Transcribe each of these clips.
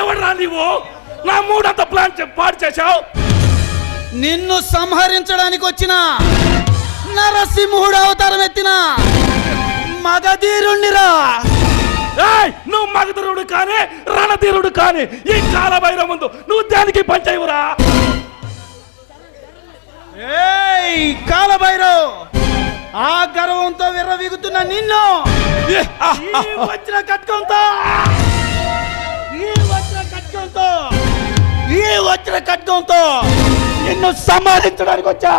ఎవడ్రా నీవు? నా మూడంతా ప్లాన్ పాడు చేశావు. నిన్ను సంహరించడానికి వచ్చిన నరసింహుడు అవతారం ఎత్తిన మగధీరుణ్ణిరా. నువ్వు మగధీరుడు కానీ రణధీరుడు కానీ ఈ కాలభైరవ ముందు నువ్వు దేనికి పనిచేయవురా? కాలభైరవ్, ఆ గర్వంతో విర్రవీగుతున్న నిన్ను వచ్చిన ఖడ్గంతో నిన్ను సంహరించడానికి వచ్చా.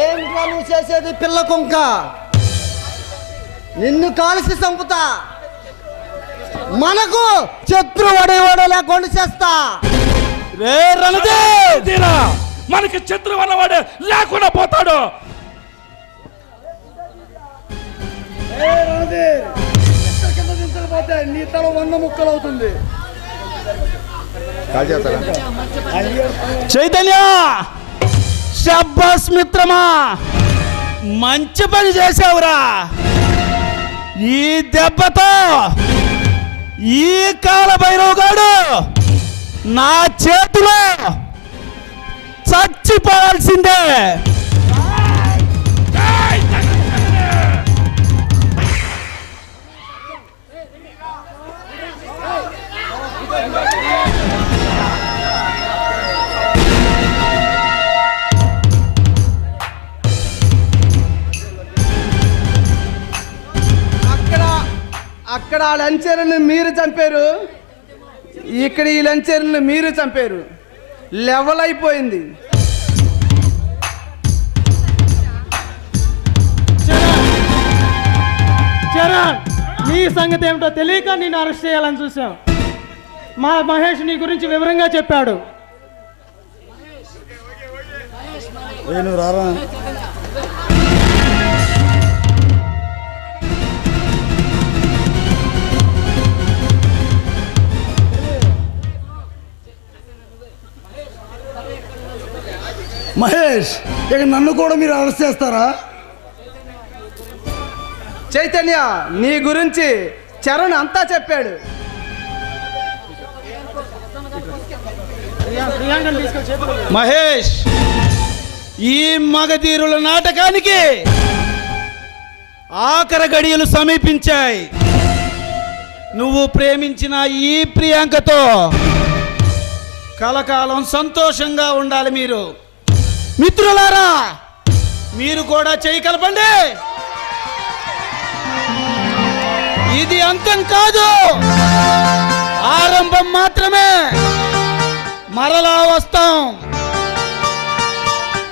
ఏంట్రా నువ్వు చేసేది? పిల్ల కుంక, నిన్ను కాల్చి చంపుతా. మనకు శత్రువడేవాడు లేకుండా చేస్తా. రే రణధీర, మనకి శత్రువు అన్నవాడే లేకుండా పోతాడు. నీ తల 100 ముక్కలు అవుతుంది. చైతన్య, శబ్బాస్ మిత్రమా, మంచి పని చేసావురా. ఈ దెబ్బతో ఈ కాలభైరవ్ గాడు నా చేతిలో చచ్చిపోవాల్సిందే. అక్కడ ఆ లంచర్ని మీరు చంపారు, ఇక్కడ ఈ లంచర్ని మీరు చంపారు. లెవెల్ అయిపోయింది. చరణ్, నీ సంగతి ఏమిటో తెలియక నేను అరెస్ట్ చేయాలని చూసాం. మా మహేష్ నీ గురించి వివరంగా చెప్పాడు. రారా మహేష్, ఇక నన్ను కూడా మీరు అరెస్ట్ చేస్తారా? చైతన్య, నీ గురించి చరణ్ అంతా చెప్పాడు. మహేష్, ఈ మగధీరుల నాటకానికి ఆఖరి గడియలు సమీపించాయి. నువ్వు ప్రేమించిన ఈ ప్రియాంకతో కలకాలం సంతోషంగా ఉండాలి. మీరు మిత్రులారా, మీరు కూడా చేయి కలపండి. ఇది అంతం కాదు, ఆరంభం మాత్రమే. మరలా వస్తాం.